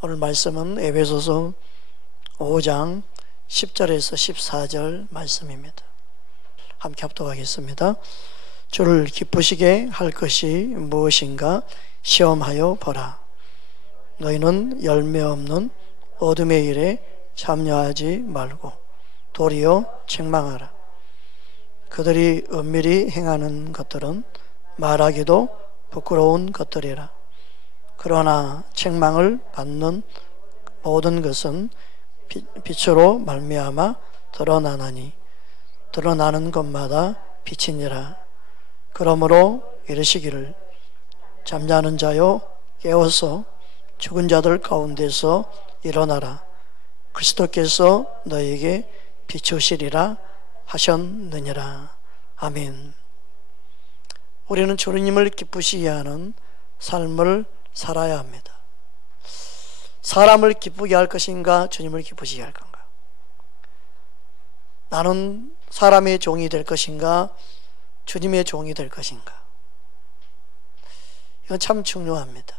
오늘 말씀은 에베소서 5장 10절에서 14절 말씀입니다. 함께 합독하겠습니다. 주를 기쁘시게 할 것이 무엇인가 시험하여 보라. 너희는 열매 없는 어둠의 일에 참여하지 말고 도리어 책망하라. 그들이 은밀히 행하는 것들은 말하기도 부끄러운 것들이라. 그러나 책망을 받는 모든 것은 빛으로 말미암아 드러나나니 드러나는 것마다 빛이니라. 그러므로 이르시기를 잠자는 자여 깨어서 죽은 자들 가운데서 일어나라. 그리스도께서 너에게 비추시리라 하셨느니라. 아멘. 우리는 주님을 기쁘시게 하는 삶을 살아야 합니다. 사람을 기쁘게 할 것인가, 주님을 기쁘시게 할 건가? 나는 사람의 종이 될 것인가, 주님의 종이 될 것인가? 이건 참 중요합니다.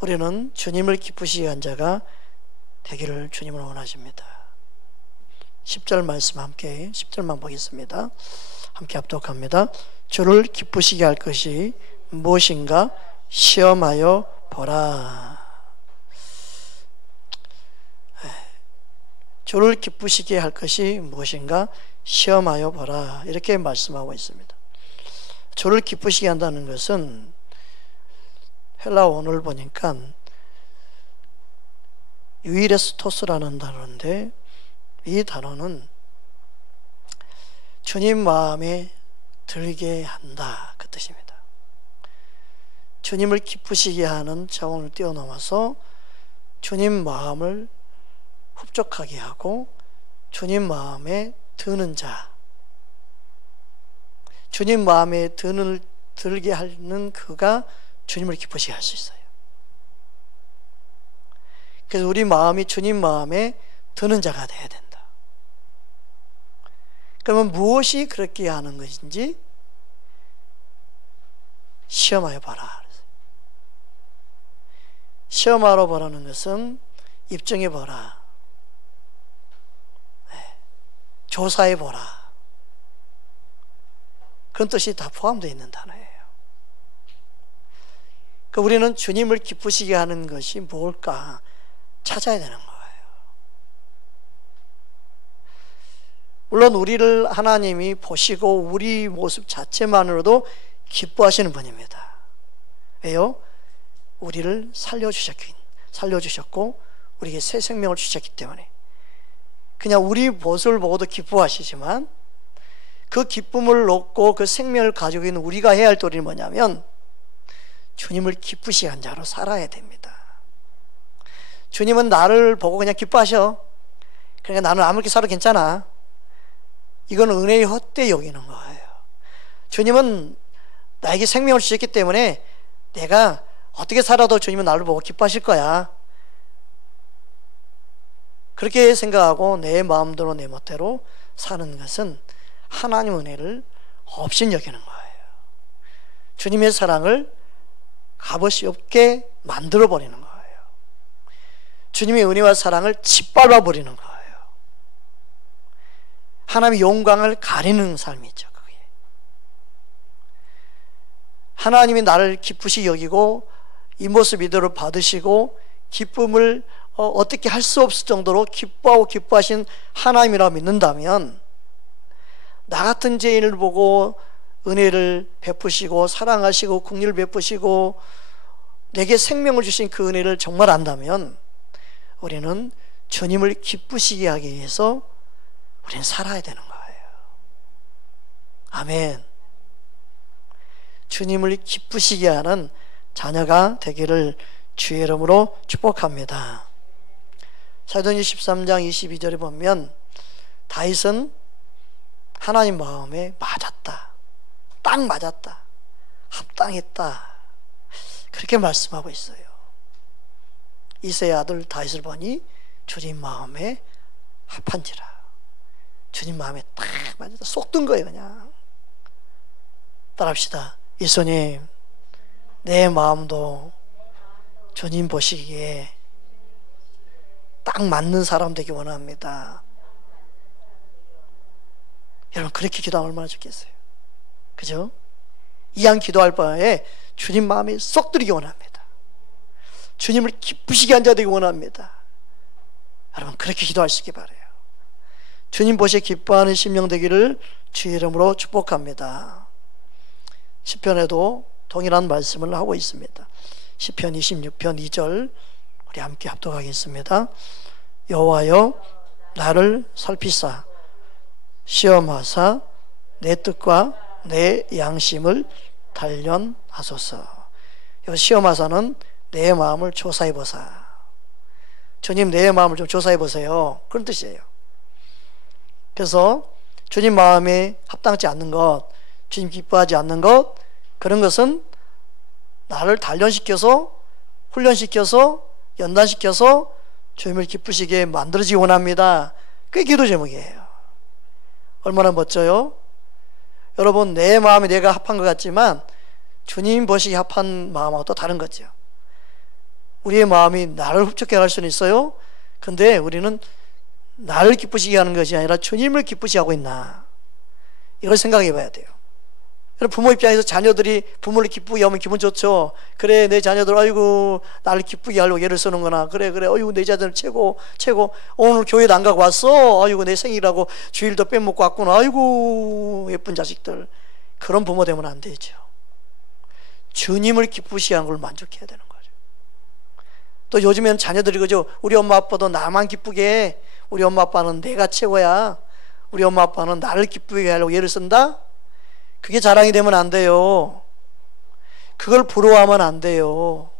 우리는 주님을 기쁘시게 한 자가 되기를 주님을 원하십니다. 10절 말씀 함께 10절만 보겠습니다. 함께 합독합니다. 주를 기쁘시게 할 것이 무엇인가 시험하여 보라. 주를 기쁘시게 할 것이 무엇인가 시험하여 보라. 이렇게 말씀하고 있습니다. 주를 기쁘시게 한다는 것은 헬라 원어를 보니까 유이레스토스라는 단어인데, 이 단어는 주님 마음에 들게 한다, 그 뜻입니다. 주님을 기쁘시게 하는 차원을 뛰어넘어서 주님 마음을 흡족하게 하고 주님 마음에 드는 자, 주님 마음에 들게 하는 그가 주님을 기쁘시게 할 수 있어요. 그래서 우리 마음이 주님 마음에 드는 자가 되어야 된다. 그러면 무엇이 그렇게 하는 것인지 시험하여 봐라. 시험하러 보라는 것은 입증해 보라, 조사해 보라, 그런 뜻이 다 포함되어 있는 단어예요. 그러니까 우리는 주님을 기쁘시게 하는 것이 뭘까 찾아야 되는 거예요. 물론 우리를 하나님이 보시고 우리 모습 자체만으로도 기뻐하시는 분입니다. 왜요? 우리를 살려주셨고 우리에게 새 생명을 주셨기 때문에 그냥 우리 모습을 보고도 기뻐하시지만, 그 기쁨을 얻고 그 생명을 가지고 있는 우리가 해야 할 도리는 뭐냐면 주님을 기쁘시게 한 자로 살아야 됩니다. 주님은 나를 보고 그냥 기뻐하셔. 그러니까 나는 아무렇게 살아도 괜찮아. 이건 은혜의 헛되이 여기는 거예요. 주님은 나에게 생명을 주셨기 때문에 내가 어떻게 살아도 주님은 나를 보고 기뻐하실 거야. 그렇게 생각하고 내 마음대로 내 멋대로 사는 것은 하나님 은혜를 없인 여기는 거예요. 주님의 사랑을 값없이 없게 만들어 버리는 거예요. 주님의 은혜와 사랑을 짓밟아 버리는 거예요. 하나님의 영광을 가리는 삶이죠. 그게 하나님이 나를 기쁘시 여기고 이 모습 이대로 받으시고 기쁨을 어떻게 할 수 없을 정도로 기뻐하고 기뻐하신 하나님이라고 믿는다면, 나 같은 죄인을 보고 은혜를 베푸시고 사랑하시고 긍휼을 베푸시고 내게 생명을 주신 그 은혜를 정말 안다면 우리는 주님을 기쁘시게 하기 위해서 우리는 살아야 되는 거예요. 아멘. 주님을 기쁘시게 하는 자녀가 되기를 주의 이름으로 축복합니다. 사도행전 13장 22절에 보면 다윗은 하나님 마음에 맞았다, 딱 맞았다, 합당했다, 그렇게 말씀하고 있어요. 이새의 아들 다윗을 보니 주님 마음에 합한지라. 주님 마음에 딱 맞았다, 쏙 든 거예요. 그냥 따라합시다. 예수님, 내 마음도 주님 보시기에 딱 맞는 사람 되기 원합니다. 여러분 그렇게 기도하면 얼마나 좋겠어요. 그죠? 이왕 기도할 바에 주님 마음에 쏙 들이기 원합니다. 주님을 기쁘시게 한 자 되기 원합니다. 여러분 그렇게 기도할 수 있기 바라요. 주님 보시기에 기뻐하는 심령 되기를 주의 이름으로 축복합니다. 시편에도 동일한 말씀을 하고 있습니다. 시편 26편 2절 우리 함께 합독하겠습니다. 여호와여 나를 살피사 시험하사 내 뜻과 내 양심을 단련하소서. 이 시험하사는 내 마음을 조사해 보사. 주님 내 마음을 좀 조사해 보세요. 그런 뜻이에요. 그래서 주님 마음에 합당치 않는 것, 주님 기뻐하지 않는 것, 그런 것은 나를 단련시켜서 훈련시켜서 연단시켜서 주님을 기쁘시게 만들어지기 원합니다. 그게 기도 제목이에요. 얼마나 멋져요? 여러분 내 마음이 내가 합한 것 같지만 주님 보시기에 합한 마음하고 또 다른 거죠. 우리의 마음이 나를 흡족해 할 수는 있어요. 근데 우리는 나를 기쁘시게 하는 것이 아니라 주님을 기쁘시게 하고 있나, 이걸 생각해 봐야 돼요. 부모 입장에서 자녀들이 부모를 기쁘게 하면 기분 좋죠. 그래 내 자녀들 아이고 나를 기쁘게 하려고 애를 쓰는구나. 그래 아이고 내 자녀들 최고 오늘 교회도 안 가고 왔어. 아이고 내 생일이라고 주일도 빼먹고 왔구나. 아이고 예쁜 자식들. 그런 부모 되면 안 되죠. 주님을 기쁘시게 하는 걸 만족해야 되는 거죠. 또 요즘에는 자녀들이 그죠, 우리 엄마 아빠도 나만 기쁘게 해. 우리 엄마 아빠는 내가 최고야. 우리 엄마 아빠는 나를 기쁘게 하려고 애를 쓴다. 그게 자랑이 되면 안 돼요. 그걸 부러워하면 안 돼요.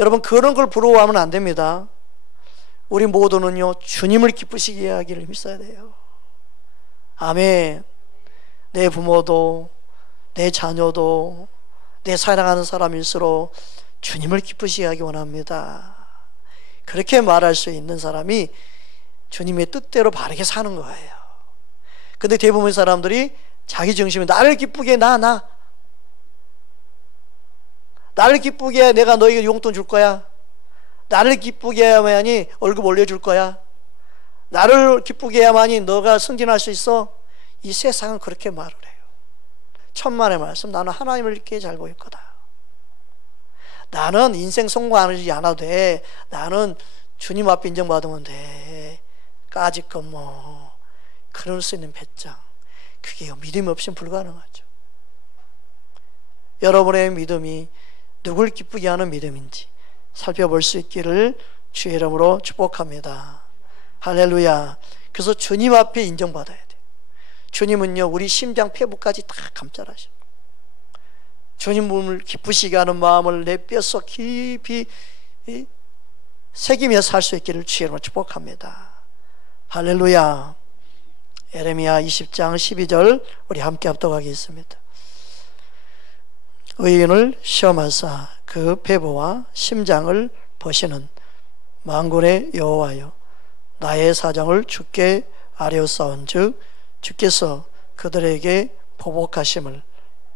여러분 그런 걸 부러워하면 안 됩니다. 우리 모두는요 주님을 기쁘시게 하기를 힘써야 돼요. 아멘. 내 부모도 내 자녀도 내 사랑하는 사람일수록 주님을 기쁘시게 하기 원합니다. 그렇게 말할 수 있는 사람이 주님의 뜻대로 바르게 사는 거예요. 근데 대부분의 사람들이 자기 중심에 나를 기쁘게 해, 나를 기쁘게 해, 내가 너에게 용돈 줄 거야. 나를 기쁘게 해야만이 월급 올려줄 거야. 나를 기쁘게 해야만이 너가 승진할 수 있어. 이 세상은 그렇게 말을 해요. 천만의 말씀, 나는 하나님을 이렇게 잘 보일 거다. 나는 인생 성공하지 않아도 돼. 나는 주님 앞에 인정받으면 돼. 까짓것 뭐 그럴 수 있는 배짱, 그게 믿음이 없이는 불가능하죠. 여러분의 믿음이 누굴 기쁘게 하는 믿음인지 살펴볼 수 있기를 주의 이름으로 축복합니다. 할렐루야. 그래서 주님 앞에 인정받아야 돼요. 주님은요 우리 심장 폐부까지 다 감찰하셔. 주님을 기쁘시게 하는 마음을 내 뼛속 깊이 새기며 살 수 있기를 주의 이름으로 축복합니다. 할렐루야. 예레미야 20장 12절 우리 함께 합독하겠습니다. 의인을 시험하사 그 폐부와 심장을 보시는 만군의 여호와여, 나의 사정을 주께 아뢰었사온즉 주께서 그들에게 보복하심을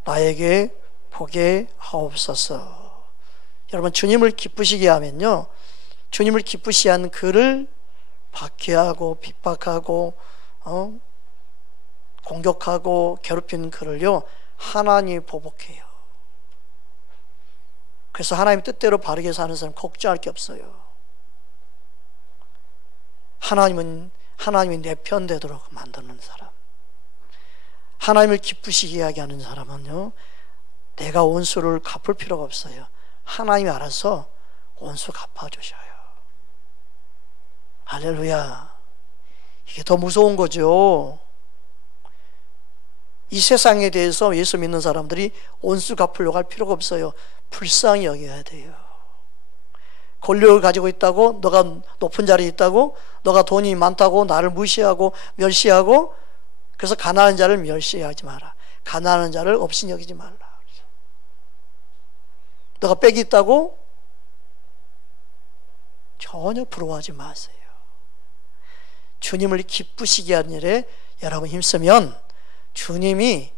나에게 보게 하옵소서. 여러분 주님을 기쁘시게 하면요, 주님을 기쁘시게 한 그를 박해하고 핍박하고 공격하고 괴롭히는 그를요 하나님이 보복해요. 그래서 하나님 뜻대로 바르게 사는 사람 걱정할 게 없어요. 하나님이 내 편 되도록 만드는 사람, 하나님을 기쁘시게 하는 사람은요 내가 원수를 갚을 필요가 없어요. 하나님이 알아서 원수 갚아주셔요. 할렐루야. 이게 더 무서운 거죠. 이 세상에 대해서 예수 믿는 사람들이 원수 갚으려고 할 필요가 없어요. 불쌍히 여겨야 돼요. 권력을 가지고 있다고, 너가 높은 자리에 있다고, 너가 돈이 많다고 나를 무시하고 멸시하고, 그래서 가난한 자를 멸시하지 마라. 가난한 자를 없인 여기지 말라. 너가 빽이 있다고 전혀 부러워하지 마세요. 주님을 기쁘시게 하는 일에 여러분 힘쓰면 주님이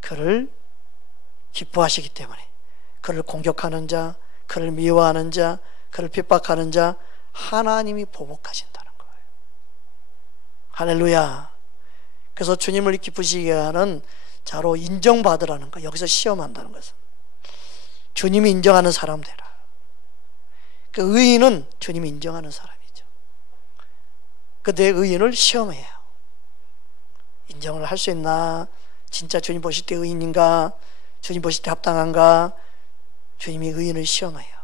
그를 기뻐하시기 때문에 그를 공격하는 자, 그를 미워하는 자, 그를 핍박하는 자 하나님이 보복하신다는 거예요. 할렐루야. 그래서 주님을 기쁘시게 하는 자로 인정받으라는 거. 여기서 시험한다는 것은 주님이 인정하는 사람 되라. 그 의인은 주님이 인정하는 사람이죠. 근데 의인을 시험해요. 인정을 할 수 있나? 진짜 주님 보실 때 의인인가? 주님 보실 때 합당한가? 주님이 의인을 시험해요.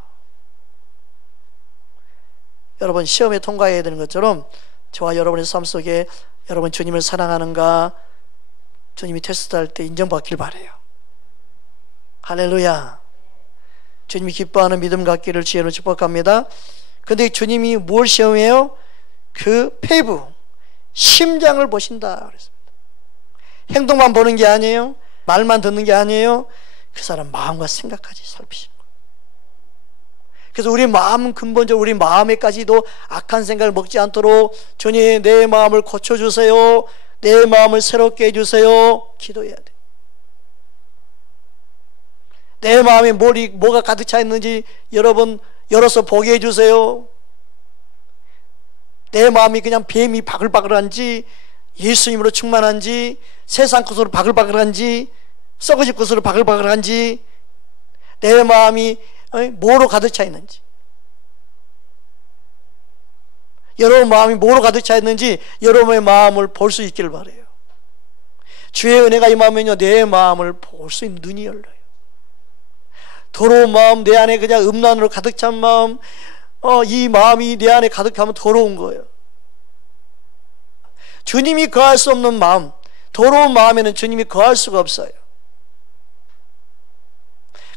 여러분 시험에 통과해야 되는 것처럼 저와 여러분의 삶 속에 여러분 주님을 사랑하는가? 주님이 테스트할 때 인정받길 바라요. 할렐루야. 주님이 기뻐하는 믿음 갖기를 주의로 축복합니다. 근데 주님이 뭘 시험해요? 그 폐부, 심장을 보신다 그랬습니다. 행동만 보는 게 아니에요. 말만 듣는 게 아니에요. 그 사람 마음과 생각까지 살피시는 거예요. 그래서 우리 마음은 근본적으로 우리 마음에까지도 악한 생각을 먹지 않도록 주님 내 마음을 고쳐주세요. 내 마음을 새롭게 해주세요. 기도해야 돼. 내 마음에 뭐가 가득 차 있는지 여러분 열어서 보게 해주세요. 내 마음이 그냥 뱀이 바글바글한지 예수님으로 충만한지 세상 것으로 바글바글한지 썩어질 것으로 바글바글한지 내 마음이 뭐로 가득 차 있는지 여러분 마음이 뭐로 가득 차 있는지 여러분의 마음을 볼 수 있기를 바라요. 주의 은혜가 임하면요 내 마음을 볼 수 있는 눈이 열려요. 더러운 마음 내 안에 그냥 음란으로 가득 찬 마음 이 마음이 내 안에 가득하면 더러운 거예요. 주님이 거할 수 없는 마음 더러운 마음에는 주님이 거할 수가 없어요.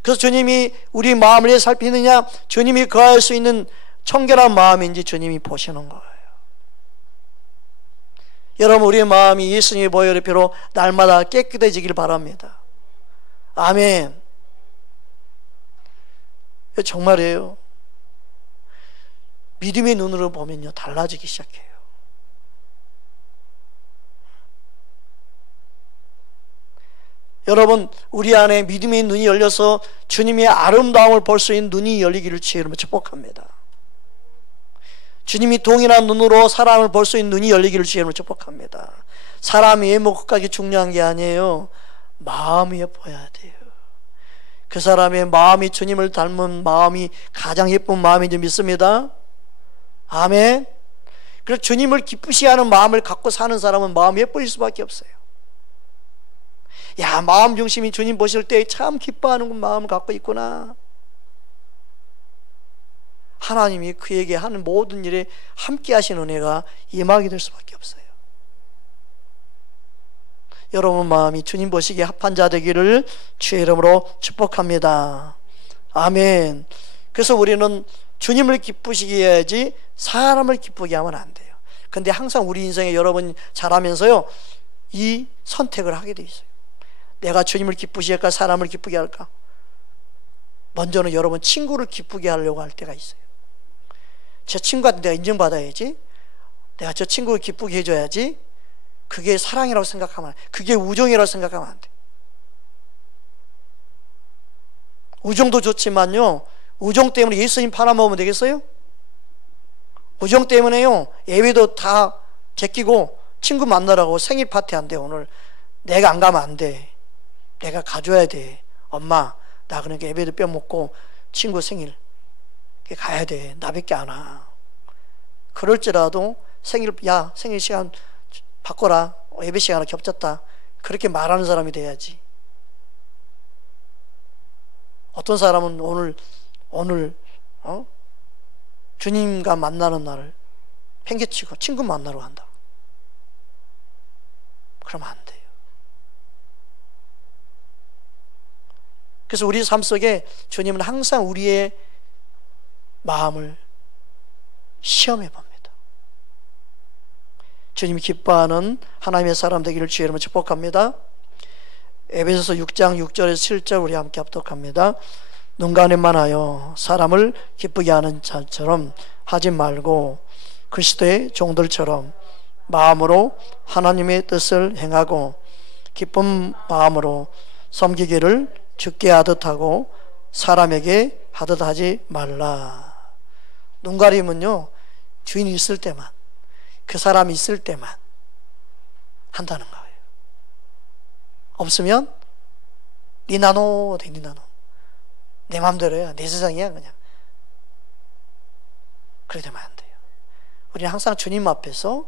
그래서 주님이 우리 마음을 왜 살피느냐? 주님이 거할 수 있는 청결한 마음인지 주님이 보시는 거예요. 여러분 우리의 마음이 예수님의 보혈의 피로 날마다 깨끗해지길 바랍니다. 아멘. 정말이에요. 믿음의 눈으로 보면요 달라지기 시작해요. 여러분 우리 안에 믿음의 눈이 열려서 주님의 아름다움을 볼 수 있는 눈이 열리기를 주의로 축복합니다. 주님이 동일한 눈으로 사람을 볼 수 있는 눈이 열리기를 주의로 축복합니다. 사람이 외모까지 중요한 게 아니에요. 마음이 예뻐야 돼요. 그 사람의 마음이 주님을 닮은 마음이 가장 예쁜 마음인 줄 믿습니다. 아멘. 그래서 주님을 기쁘시게 하는 마음을 갖고 사는 사람은 마음이 예뻐질 수밖에 없어요. 야, 마음 중심이 주님 보실 때 참 기뻐하는 마음을 갖고 있구나. 하나님이 그에게 하는 모든 일에 함께 하시는 은혜가 임하게 될 수밖에 없어요. 여러분 마음이 주님 보시기에 합한 자 되기를 주의 이름으로 축복합니다. 아멘. 그래서 우리는 주님을 기쁘시게 해야지 사람을 기쁘게 하면 안 돼요. 근데 항상 우리 인생에 여러분 자라면서요 이 선택을 하게 돼 있어요. 내가 주님을 기쁘시게 할까 사람을 기쁘게 할까? 먼저는 여러분 친구를 기쁘게 하려고 할 때가 있어요. 저 친구한테 내가 인정받아야지, 내가 저 친구를 기쁘게 해줘야지. 그게 사랑이라고 생각하면, 그게 우정이라고 생각하면 안 돼. 우정도 좋지만요 우정 때문에 예수님 팔아먹으면 되겠어요? 우정 때문에요 예배도 다 제끼고 친구 만나라고 생일 파티 한대. 오늘 내가 안 가면 안 돼. 내가 가줘야 돼. 엄마 나 그러니까 예배도 빼먹고 친구 생일 가야 돼. 나밖에 안 와. 그럴지라도 생일 시간 바꿔라. 예배 시간을 겹쳤다. 그렇게 말하는 사람이 돼야지. 어떤 사람은 오늘 주님과 만나는 날을 팽개치고 친구 만나러 간다. 그러면 안 돼요. 그래서 우리 삶 속에 주님은 항상 우리의 마음을 시험해 봅니다. 주님이 기뻐하는 하나님의 사람 되기를 주의 이름으로 축복합니다. 에베소서 6장 6절에서 7절 우리 함께 합독합니다. 눈가에만 하여 사람을 기쁘게 하는 자처럼 하지 말고 그리스도의 종들처럼 마음으로 하나님의 뜻을 행하고 기쁜 마음으로 섬기기를 주께 하듯 하고 사람에게 하듯 하지 말라. 눈 가림은요, 주인이 있을 때만, 그 사람이 있을 때만 한다는 거예요. 없으면 니 나노 돼, 니 나노. 내 맘대로야, 내 세상이야 그냥. 그래 되면 안 돼요. 우리는 항상 주님 앞에서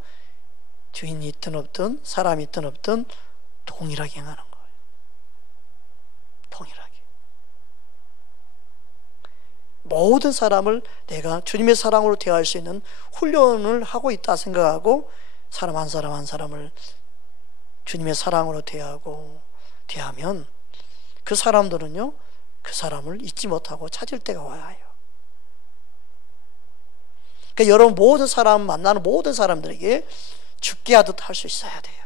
주인이 있든 없든 사람이 있든 없든 동일하게 행하는 거예요. 동일하게. 모든 사람을 내가 주님의 사랑으로 대할 수 있는 훈련을 하고 있다 생각하고 사람 한 사람 한 사람을 주님의 사랑으로 대하면 그 사람들은요, 그 사람을 잊지 못하고 찾을 때가 와요. 그러니까 여러분 모든 사람 만나는 모든 사람들에게 죽게 하듯 할 수 있어야 돼요.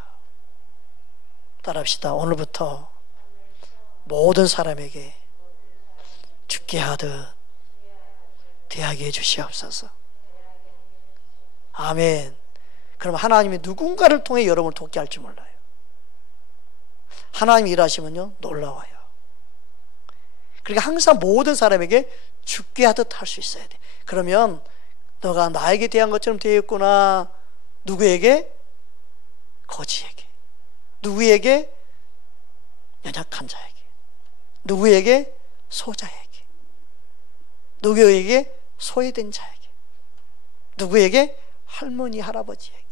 따라합시다. 오늘부터 모든 사람에게 죽게 하듯 대하게 해주시옵소서. 아멘. 그럼 하나님이 누군가를 통해 여러분을 돕게 할 줄 몰라요. 하나님이 일하시면요, 놀라워요. 그러니까 항상 모든 사람에게 죽게 하듯 할 수 있어야 돼. 그러면 너가 나에게 대한 것처럼 되었구나. 누구에게? 거지에게. 누구에게? 연약한 자에게. 누구에게? 소자에게. 누구에게? 소외된 자에게. 누구에게? 할머니, 할아버지에게.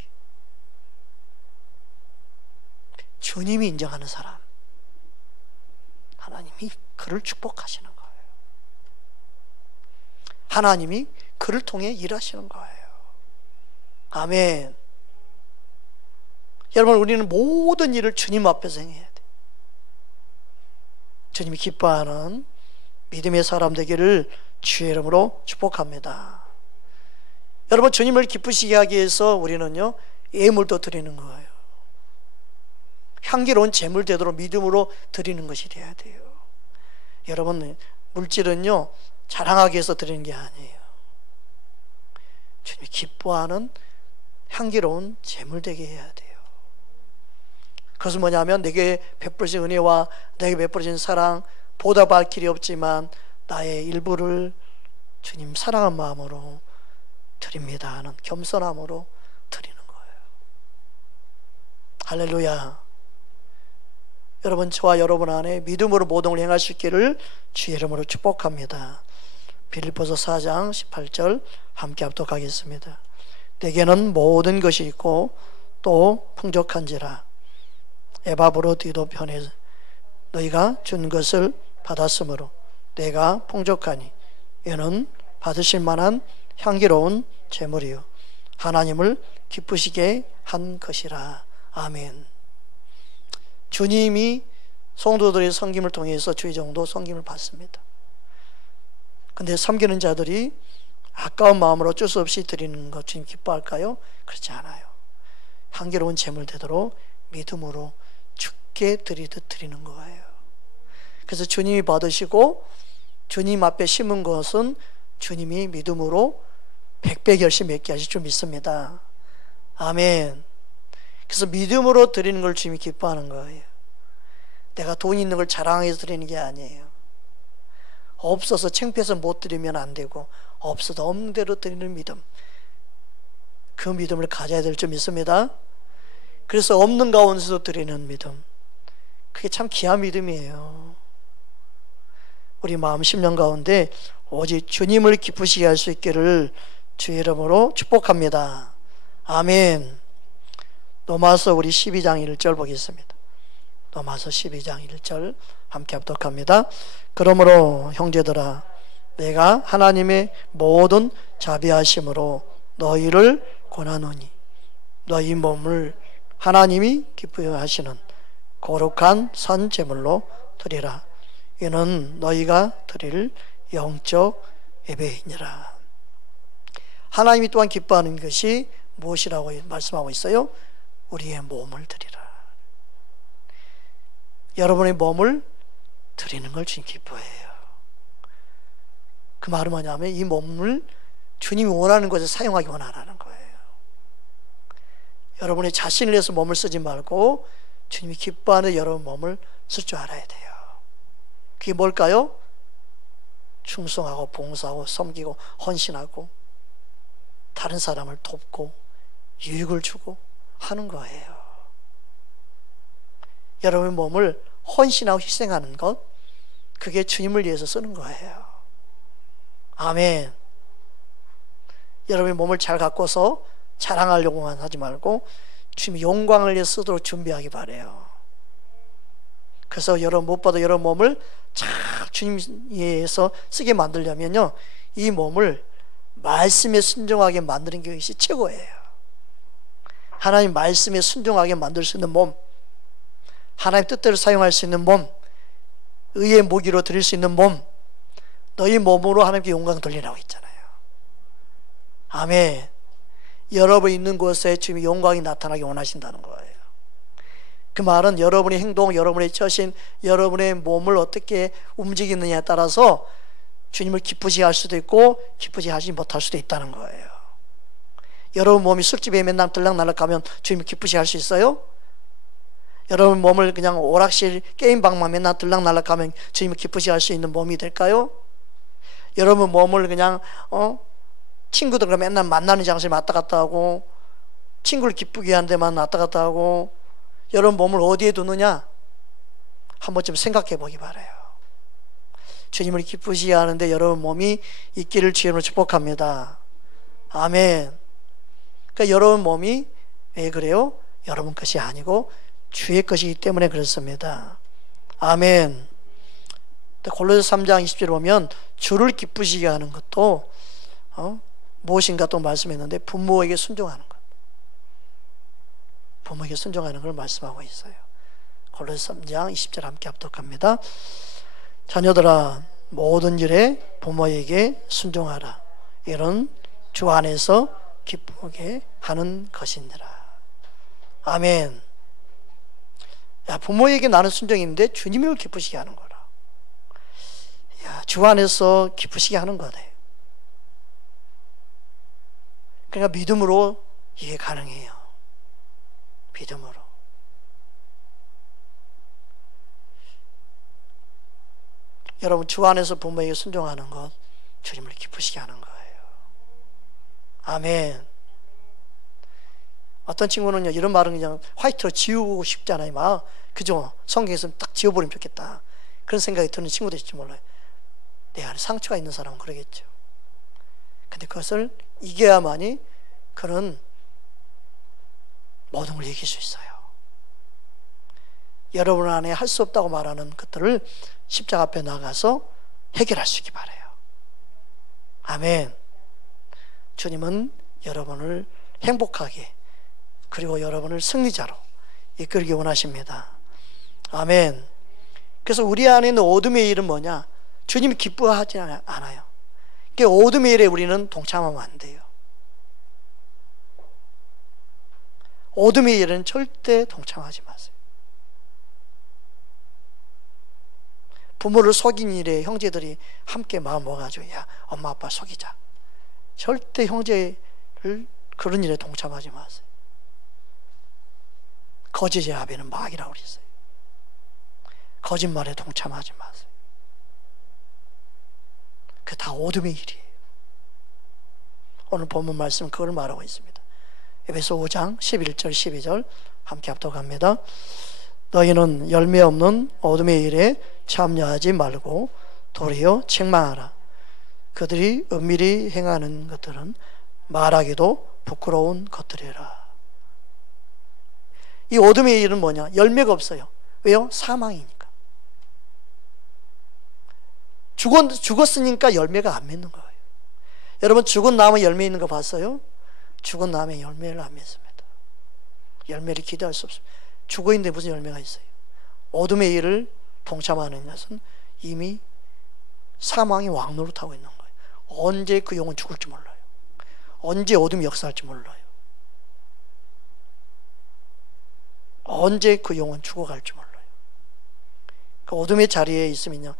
주님이 인정하는 사람, 하나님이 그를 축복하시는 거예요. 하나님이 그를 통해 일하시는 거예요. 아멘. 여러분, 우리는 모든 일을 주님 앞에서 행해야 돼. 주님이 기뻐하는 믿음의 사람 되기를 주의 이름으로 축복합니다. 여러분, 주님을 기쁘시게 하기 위해서 우리는요, 예물도 드리는 거예요. 향기로운 제물 되도록 믿음으로 드리는 것이 돼야 돼요. 여러분, 물질은요, 자랑하기 위해서 드리는 게 아니에요. 주님이 기뻐하는 향기로운 제물 되게 해야 돼요. 그것은 뭐냐면 내게 베풀어진 은혜와 내게 베풀어진 사랑, 보답할 길이 없지만 나의 일부를 주님 사랑한 마음으로 드립니다 하는 겸손함으로 드리는 거예요. 할렐루야. 여러분, 저와 여러분 안에 믿음으로 모든 걸 행할 수 있기를 주의 이름으로 축복합니다. 빌립보서 4장 18절 함께 합독하겠습니다. 내게는 모든 것이 있고 또 풍족한지라. 에바브로 디도편에 너희가 준 것을 받았으므로 내가 풍족하니 이는 받으실 만한 향기로운 제물이요 하나님을 기쁘시게 한 것이라. 아멘. 주님이 성도들의 섬김을 통해서 주의 정도 섬김을 받습니다. 근데 섬기는 자들이 아까운 마음으로 어쩔 수 없이 드리는 것 주님 기뻐할까요? 그렇지 않아요. 향기로운 제물 되도록 믿음으로 죽게 드리듯 드리는 거예요. 그래서 주님이 받으시고 주님 앞에 심은 것은 주님이 믿음으로 100배 결실 맺게 하실 줄 믿습니다. 아멘. 그래서 믿음으로 드리는 걸 주님이 기뻐하는 거예요. 내가 돈이 있는 걸 자랑해서 드리는 게 아니에요. 없어서 창피해서 못 드리면 안 되고 없어도 없는 대로 드리는 믿음, 그 믿음을 가져야 될 줄 믿습니다. 그래서 없는 가운데서 드리는 믿음, 그게 참 귀한 믿음이에요. 우리 마음 심령 가운데 오직 주님을 기쁘시게 할 수 있기를 주의 이름으로 축복합니다. 아멘. 로마서 우리 12장 1절 보겠습니다. 로마서 12장 1절 함께 합독합니다. 그러므로 형제들아, 내가 하나님의 모든 자비하심으로 너희를 권하노니 너희 몸을 하나님이 기뻐하시는 거룩한 선 제물로 드리라. 이는 너희가 드릴 영적 예배이니라. 하나님이 또한 기뻐하는 것이 무엇이라고 말씀하고 있어요? 우리의 몸을 드리라. 여러분의 몸을 드리는 걸 주님 기뻐해요. 그 말은 뭐냐면 이 몸을 주님이 원하는 것에 사용하기 원하는 거예요. 여러분의 자신을 위해서 몸을 쓰지 말고 주님이 기뻐하는 여러분 몸을 쓸 줄 알아야 돼요. 그게 뭘까요? 충성하고 봉사하고 섬기고 헌신하고 다른 사람을 돕고 유익을 주고 하는 거예요. 여러분의 몸을 헌신하고 희생하는 것, 그게 주님을 위해서 쓰는 거예요. 아멘. 여러분의 몸을 잘 가꿔서 자랑하려고만 하지 말고 주님의 영광을 위해 쓰도록 준비하기 바라요. 그래서 여러분 무엇보다 여러분 몸을 잘 주님 위해서 쓰게 만들려면요, 이 몸을 말씀에 순종하게 만드는 것이 최고예요. 하나님 말씀에 순종하게 만들 수 있는 몸, 하나님 뜻대로 사용할 수 있는 몸, 의의 무기로 드릴 수 있는 몸, 너희 몸으로 하나님께 영광 돌리라고 했잖아요. 아멘. 여러분 있는 곳에 주님의 영광이 나타나기 원하신다는 거예요. 그 말은 여러분의 행동, 여러분의 처신, 여러분의 몸을 어떻게 움직이느냐에 따라서 주님을 기쁘시게 할 수도 있고 기쁘시게 하지 못할 수도 있다는 거예요. 여러분 몸이 술집에 맨날 들락날락 가면 주님을 기쁘시게 할 수 있어요? 여러분 몸을 그냥 오락실 게임방만 맨날 들락날락 가면 주님을 기쁘시게 할 수 있는 몸이 될까요? 여러분 몸을 그냥 친구들과 맨날 만나는 장소에 왔다 갔다 하고 친구를 기쁘게 하는 데만 왔다 갔다 하고 여러분 몸을 어디에 두느냐? 한 번쯤 생각해 보기 바라요. 주님을 기쁘시게 하는데 여러분 몸이 있기를 주님으로 축복합니다. 아멘. 그러니까 여러분 몸이 왜 그래요? 여러분 것이 아니고 주의 것이기 때문에 그렇습니다. 아멘. 골로새 3장 20절에 보면 주를 기쁘시게 하는 것도 무엇인가 또 말씀했는데 부모에게 순종하는 것, 부모에게 순종하는 걸 말씀하고 있어요. 골로새 3장 20절 함께 합독합니다. 자녀들아 모든 일에 부모에게 순종하라. 이런 주 안에서 기쁘게 하는 것이니라. 아멘. 야, 부모에게 나는 순종이 있는데 주님을 기쁘시게 하는 거라. 야, 주 안에서 기쁘시게 하는 거네. 그러니까 믿음으로 이게 가능해요. 믿음으로. 여러분 주 안에서 부모에게 순종하는 것, 주님을 기쁘시게 하는 거예요. 아멘. 어떤 친구는요, 이런 말은 그냥 화이트로 지우고 싶잖아요. 막 그죠? 성경에서 딱 지워버리면 좋겠다, 그런 생각이 드는 친구도 있을지 몰라요. 내 안에 상처가 있는 사람은 그러겠죠. 근데 그것을 이겨야만이 그는 모든 걸 이길 수 있어요. 여러분 안에 할 수 없다고 말하는 것들을 십자가 앞에 나가서 해결할 수 있기 바라요. 아멘. 주님은 여러분을 행복하게, 그리고 여러분을 승리자로 이끌기 원하십니다. 아멘. 그래서 우리 안에 있는 어둠의 일은 뭐냐? 주님이 기뻐하지 않아요. 그 어둠의 일에 우리는 동참하면 안 돼요. 어둠의 일은 절대 동참하지 마세요. 부모를 속인 일에 형제들이 함께 마음 먹어가지고 야, 엄마 아빠 속이자. 절대 형제를 그런 일에 동참하지 마세요. 거짓의 아비는 마귀라고 그랬어요. 거짓말에 동참하지 마세요. 그게 다 어둠의 일이에요. 오늘 본문 말씀은 그걸 말하고 있습니다. 에베소 5장 11절 12절 함께 합독합니다. 너희는 열매 없는 어둠의 일에 참여하지 말고 도리어 책망하라. 그들이 은밀히 행하는 것들은 말하기도 부끄러운 것들이라. 이 어둠의 일은 뭐냐? 열매가 없어요. 왜요? 사망이니까. 죽었으니까 열매가 안 맺는 거예요. 여러분 죽은 나무에 열매 있는 거 봤어요? 죽은 나무에 열매를 안 맺습니다. 열매를 기대할 수 없습니다. 죽어 있는데 무슨 열매가 있어요? 어둠의 일을 동참하는 것은 이미 사망이 왕노릇하고 있는 거예요. 언제 그 영혼 죽을지 몰라요. 언제 어둠이 역사할지 몰라요. 언제 그 영혼 죽어갈지 몰라요. 그 어둠의 자리에 있으면요,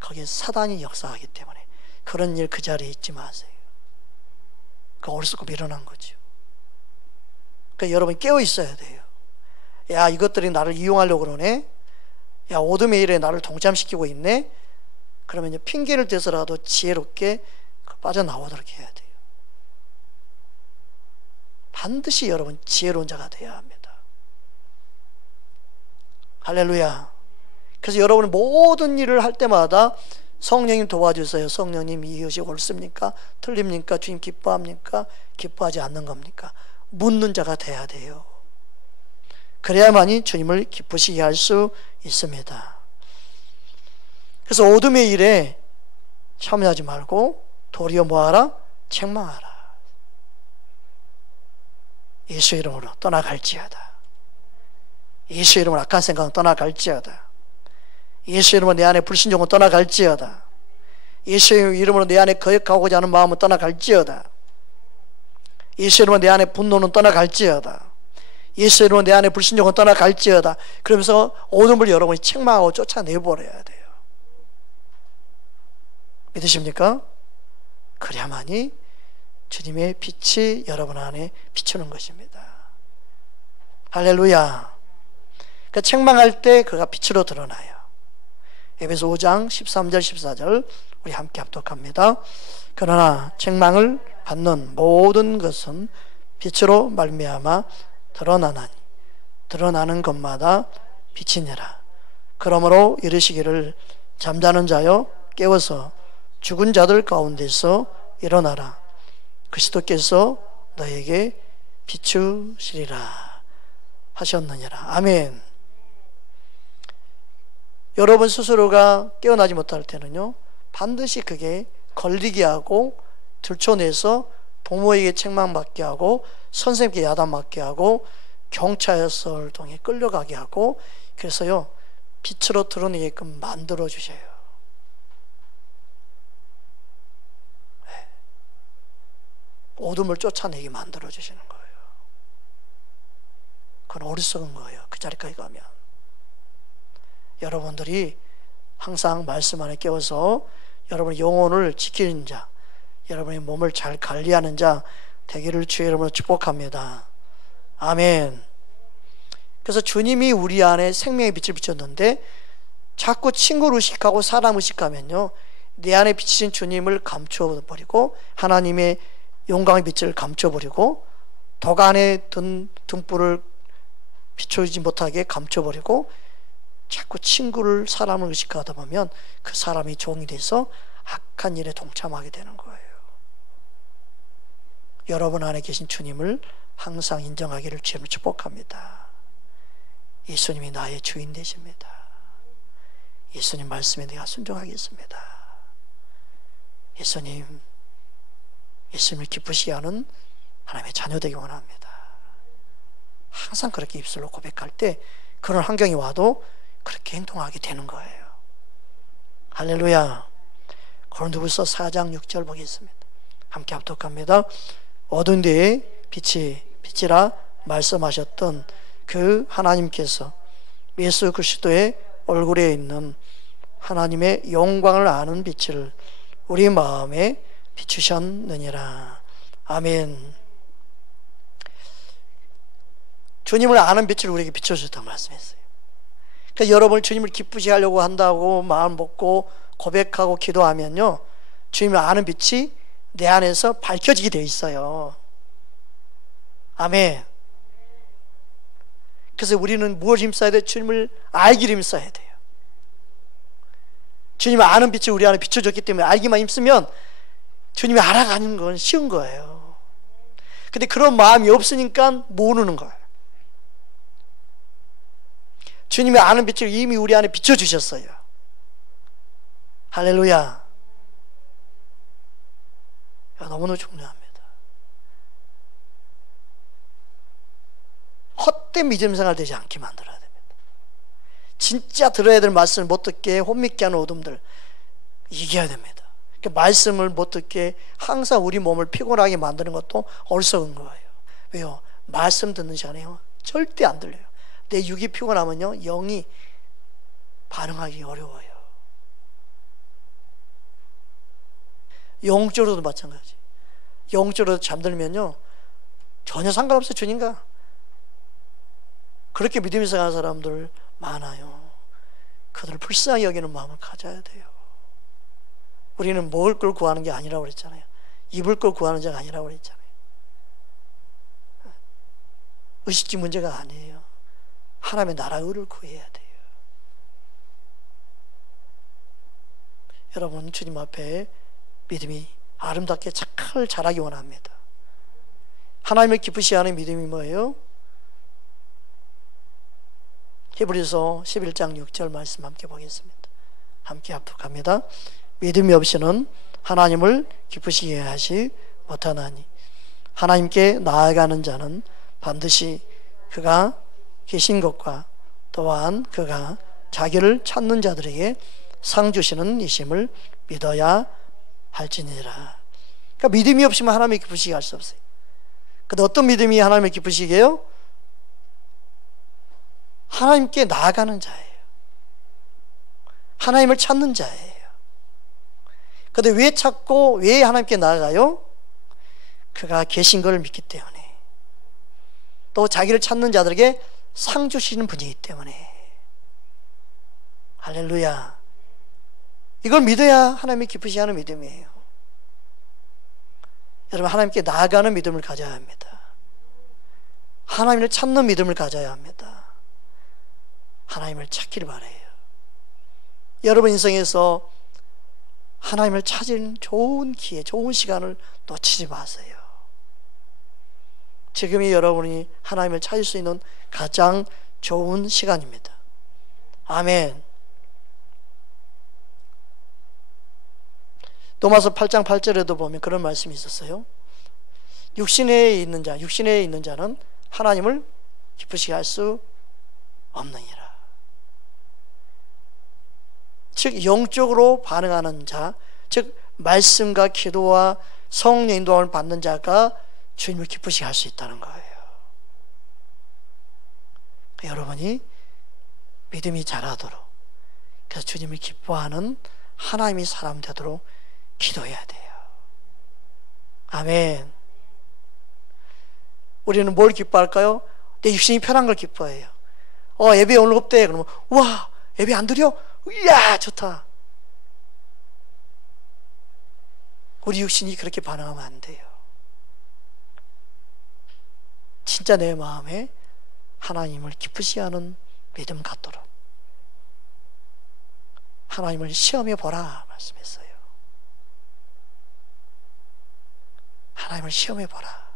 거기에 사단이 역사하기 때문에 그런 일 그 자리에 있지 마세요. 그 어리석고 미련한 거죠. 그러니까 여러분 깨어 있어야 돼요. 야, 이것들이 나를 이용하려고 그러네. 야, 어둠의 일에 나를 동참시키고 있네. 그러면 핑계를 대서라도 지혜롭게 빠져나오도록 해야 돼요. 반드시 여러분 지혜로운 자가 되어야 합니다. 할렐루야. 그래서 여러분은 모든 일을 할 때마다 성령님 도와주세요. 성령님, 이것이 옳습니까? 틀립니까? 주님 기뻐합니까? 기뻐하지 않는 겁니까? 묻는 자가 돼야 돼요. 그래야만이 주님을 기쁘시게 할 수 있습니다. 그래서 어둠의 일에 참여하지 말고 도리어 뭐하라? 책망하라. 예수 이름으로 떠나갈지어다. 예수 이름으로 악한 생각은 떠나갈지어다. 예수 이름으로 내 안에 불신종은 떠나갈지어다. 예수 이름으로 내 안에 거역하고자 하는 마음은 떠나갈지어다. 예수 이름으로 내 안에 분노는 떠나갈지어다. 예수 이름으로 내 안에 불신종은 떠나갈지어다. 그러면서 어둠을 여러분이 책망하고 쫓아내버려야 돼요. 믿으십니까? 그래야만이 주님의 빛이 여러분 안에 비추는 것입니다. 할렐루야. 그러니까 책망할 때 그가 빛으로 드러나요. 에베소 5장 13절 14절 우리 함께 합독합니다. 그러나 책망을 받는 모든 것은 빛으로 말미암아 드러나나니 드러나는 것마다 빛이니라. 그러므로 이르시기를 잠자는 자여 깨워서 죽은 자들 가운데서 일어나라. 그리스도께서 너에게 비추시리라 하셨느니라. 아멘. 여러분 스스로가 깨어나지 못할 때는요, 반드시 그게 걸리게 하고 들춰내서 부모에게 책망받게 하고 선생님께 야단맞게 하고 경찰서를 통해 끌려가게 하고, 그래서요 빛으로 드러내게끔 만들어 주셔요. 어둠을 쫓아내게 만들어 주시는 거예요. 그건 어리석은 거예요. 그 자리까지 가면 여러분들이 항상 말씀 안에 깨워서 여러분의 영혼을 지키는 자, 여러분의 몸을 잘 관리하는 자 되기를 주의 이름으로 축복합니다. 아멘. 그래서 주님이 우리 안에 생명의 빛을 비췄는데 자꾸 친구를 의식하고 사람 의식하면요, 내 안에 비치신 주님을 감춰버리고 하나님의 영광의 빛을 감춰버리고 덕 안에 든 등불을 비춰주지 못하게 감춰버리고 자꾸 친구를, 사람을 의식하다 보면 그 사람이 종이 돼서 악한 일에 동참하게 되는 거예요. 여러분 안에 계신 주님을 항상 인정하기를 주님을 축복합니다. 예수님이 나의 주인 되십니다. 예수님 말씀에 내가 순종하겠습니다. 예수님을 기쁘시게 하는 하나님의 자녀 되기 원합니다. 항상 그렇게 입술로 고백할 때 그런 환경이 와도 그렇게 행동하게 되는 거예요. 할렐루야. 고린도후서 4장 6절 보겠습니다. 함께 합독합니다. 어두운 데에 빛이라 말씀하셨던 그 하나님께서 예수 그리스도의 얼굴에 있는 하나님의 영광을 아는 빛을 우리 마음에 비추셨느니라. 아멘. 주님을 아는 빛을 우리에게 비춰주셨다고 말씀했어요. 그러니까 여러분을 주님을 기쁘시게 하려고 한다고 마음 먹고 고백하고 기도하면요, 주님을 아는 빛이 내 안에서 밝혀지게 되어 있어요. 아멘. 그래서 우리는 무엇을 힘써야 돼요? 주님을 알기를 힘써야 돼요. 주님을 아는 빛을 우리 안에 비춰줬기 때문에 알기만 힘쓰면 주님이 알아가는 건 쉬운 거예요. 근데 그런 마음이 없으니까 모르는 거예요. 주님이 아는 빛을 이미 우리 안에 비춰주셨어요. 할렐루야. 너무너무 중요합니다. 헛된 믿음 생활 되지 않게 만들어야 됩니다. 진짜 들어야 될 말씀을 못 듣게 혼미케 하는 어둠들 이겨야 됩니다. 그러니까 말씀을 못 듣게 항상 우리 몸을 피곤하게 만드는 것도 어리석은 거예요. 왜요? 말씀 듣는 시간에요 절대 안 들려요. 내 육이 피곤하면요 영이 반응하기 어려워요. 영적으로도 마찬가지. 영적으로 잠들면요 전혀 상관없어요. 주님과 그렇게 믿음이 생각하는 사람들 많아요. 그들을 불쌍히 여기는 마음을 가져야 돼요. 우리는 먹을 걸 구하는 게 아니라고 그랬잖아요. 입을 걸 구하는 자가 아니라고 그랬잖아요. 의식주 문제가 아니에요. 하나님의 나라의 의를 구해야 돼요. 여러분, 주님 앞에 믿음이 아름답게 착할 자라기 원합니다. 하나님을 기쁘시게 하는 믿음이 뭐예요? 히브리서 11장 6절 말씀 함께 보겠습니다. 함께 합독합니다. 믿음이 없이는 하나님을 기쁘시게 하지 못하나니 하나님께 나아가는 자는 반드시 그가 계신 것과 또한 그가 자기를 찾는 자들에게 상 주시는 이심을 믿어야 할지니라. 그러니까 믿음이 없으면 하나님을 기쁘시게 할 수 없어요. 근데 어떤 믿음이 하나님을 기쁘시게 해요? 하나님께 나아가는 자예요. 하나님을 찾는 자예요. 근데 왜 찾고 왜 하나님께 나아가요? 그가 계신 것을 믿기 때문에, 또 자기를 찾는 자들에게 상 주시는 분이기 때문에. 할렐루야. 이걸 믿어야 하나님이 기쁘시게 하는 믿음이에요. 여러분, 하나님께 나아가는 믿음을 가져야 합니다. 하나님을 찾는 믿음을 가져야 합니다. 하나님을 찾기를 바라요. 여러분 인생에서 하나님을 찾은 좋은 기회, 좋은 시간을 놓치지 마세요. 지금이 여러분이 하나님을 찾을 수 있는 가장 좋은 시간입니다. 아멘. 로마서 8장 8절에도 보면 그런 말씀이 있었어요. 육신에 있는 자는 하나님을 기쁘시게 할 수 없느니라. 즉 영적으로 반응하는 자, 즉 말씀과 기도와 성령 인도함을 받는 자가 주님을 기쁘시게 할 수 있다는 거예요. 여러분이 믿음이 자라도록, 그래서 주님을 기뻐하는 하나님의 사람 되도록 기도해야 돼요. 아멘. 우리는 뭘 기뻐할까요? 내 육신이 편한 걸 기뻐해요. 예배 오늘 없대. 그러면 와, 예배 안 드려? 이야, 좋다. 우리 육신이 그렇게 반응하면 안 돼요. 진짜 내 마음에 하나님을 기쁘시게 하는 믿음 갖도록 하나님을 시험해 보라 말씀했어요. 하나님을 시험해 보라.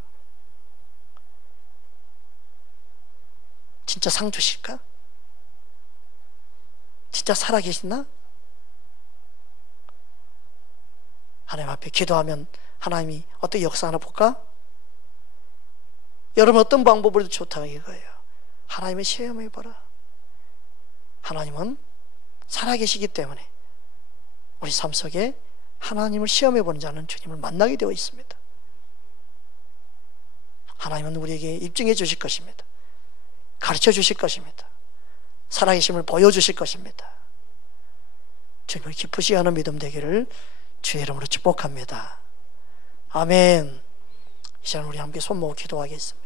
진짜 상 주실까? 진짜 살아계시나? 하나님 앞에 기도하면 하나님이 어떻게 역사하나 볼까? 여러분 어떤 방법으로도 좋다 이거예요. 하나님을 시험해 보라. 하나님은 살아계시기 때문에 우리 삶 속에 하나님을 시험해 보는 자는 주님을 만나게 되어 있습니다. 하나님은 우리에게 입증해 주실 것입니다. 가르쳐 주실 것입니다. 살아계심을 보여주실 것입니다. 주님을 기쁘시게 하는 믿음 되기를 주의 이름으로 축복합니다. 아멘. 이 시간 우리 함께 손 모으고 기도하겠습니다.